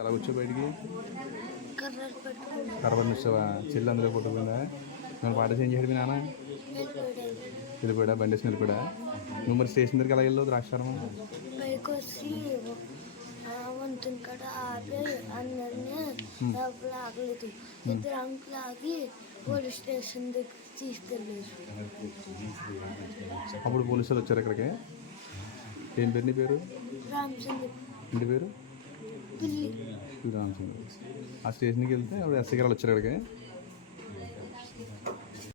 అలా వచ్చా బయటికి కర్రబడి వచ్చావా? చెల్లి అందులో కొట్టుకుందా? నేను పాట చేంజ్ చేయడం మీ నాన్న వెళ్ళిపోయాడా? బండి వేసి వెళ్ళిపోయాడా? నువ్వు మరి స్టేషన్ దగ్గరికి ఎలా వెళ్ళావు? ద్రాక్షారం వంతుని కాడ ఆపి అందరినీ డబ్బులు ఆగలేదు. ఇద్దరు అంకులు ఆగి పోలీస్ స్టేషన్ దగ్గర తీసుకెళ్ళారు. అప్పుడు పోలీసులు వచ్చారు ఇక్కడికి. ఏం పేరు నీ పేరు? రామచంద్ర. ఇంటి పేరు? రామచంద్ర. ఆ స్టేషన్కి వెళ్తే అప్పుడు ఎస్ఐ గారు వచ్చారు ఇక్కడికి.